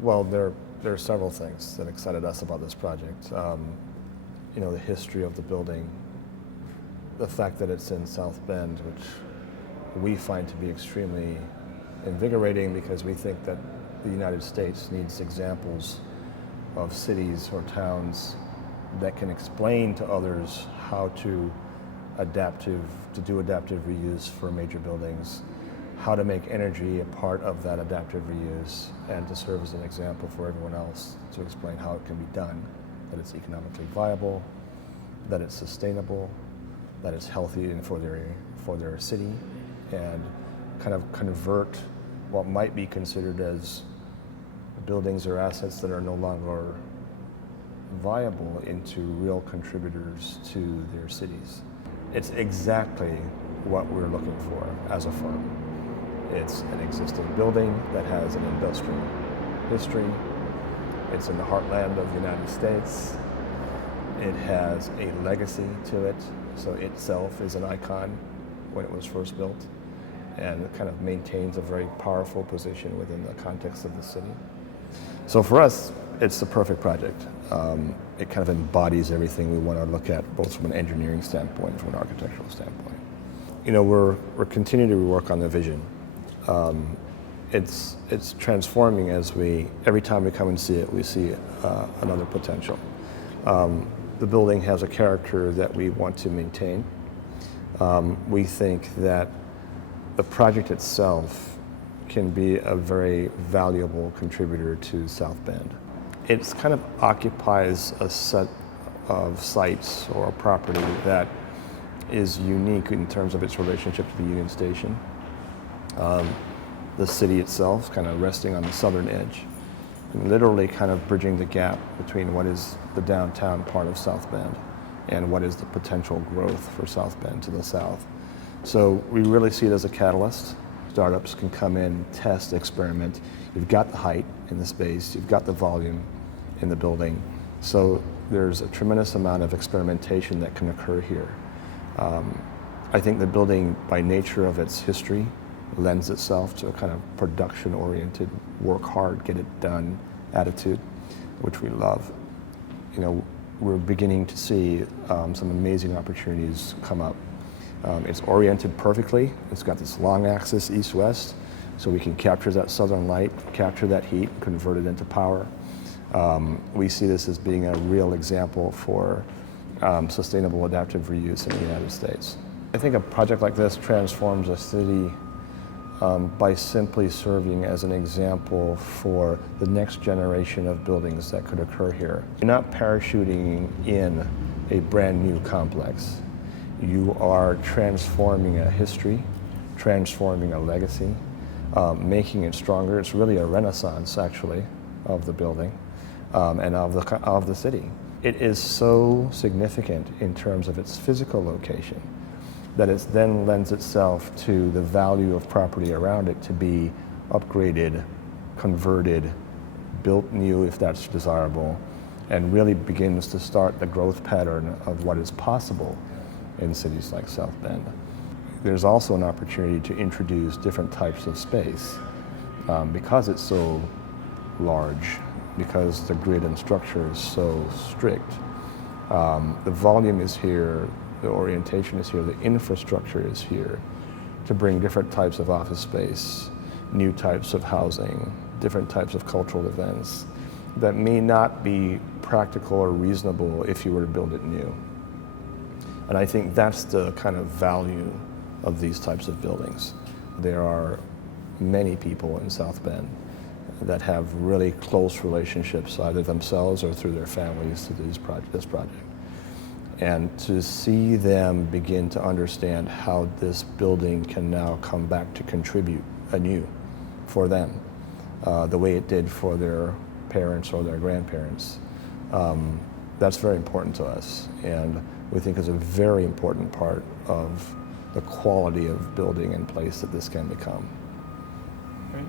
Well, there are several things that excited us about this project. The history of the building, the fact that it's in South Bend, which we find to be extremely invigorating because we think that the United States needs examples of cities or towns that can explain to others how to do adaptive reuse for major buildings, how to make energy a part of that adaptive reuse, and to serve as an example for everyone else to explain how it can be done, that it's economically viable, that it's sustainable, that it's healthy and for their city, and kind of convert what might be considered as buildings or assets that are no longer viable into real contributors to their cities. It's exactly what we're looking for as a firm. It's an existing building that has an industrial history. It's in the heartland of the United States. It has a legacy to it, so itself is an icon when it was first built, and it kind of maintains a very powerful position within the context of the city. So for us, it's the perfect project. It kind of embodies everything we want to look at, both from an engineering standpoint and from an architectural standpoint. We're continuing to work on the vision. It's transforming every time we come and see it, we see another potential. The building has a character that we want to maintain. We think that the project itself can be a very valuable contributor to South Bend. It kind of occupies a set of sites or a property that is unique in terms of its relationship to the Union Station. The city itself kind of resting on the southern edge, and literally kind of bridging the gap between what is the downtown part of South Bend and what is the potential growth for South Bend to the south. So we really see it as a catalyst. Startups can come in, test, experiment. You've got the height in the space, you've got the volume in the building. So there's a tremendous amount of experimentation that can occur here. I think the building, by nature of its history, lends itself to a kind of production-oriented, work hard, get it done attitude, which we love. We're beginning to see some amazing opportunities come up. It's oriented perfectly. It's got this long axis east-west, so we can capture that southern light, capture that heat, convert it into power. We see this as being a real example for sustainable adaptive reuse in the United States. I think a project like this transforms a city by simply serving as an example for the next generation of buildings that could occur here. You're not parachuting in a brand new complex. You are transforming a history, transforming a legacy, making it stronger. It's really a renaissance, actually, of the building and of the city. It is so significant in terms of its physical location that it then lends itself to the value of property around it to be upgraded, converted, built new if that's desirable, and really begins to start the growth pattern of what is possible in cities like South Bend. There's also an opportunity to introduce different types of space because it's so large, because the grid and structure is so strict. The volume is here, the orientation is here, the infrastructure is here to bring different types of office space, new types of housing, different types of cultural events that may not be practical or reasonable if you were to build it new. And I think that's the kind of value of these types of buildings. There are many people in South Bend that have really close relationships, either themselves or through their families, to this project. And to see them begin to understand how this building can now come back to contribute anew for them, the way it did for their parents or their grandparents, that's very important to us, and we think is a very important part of the quality of building and place that this can become. Great.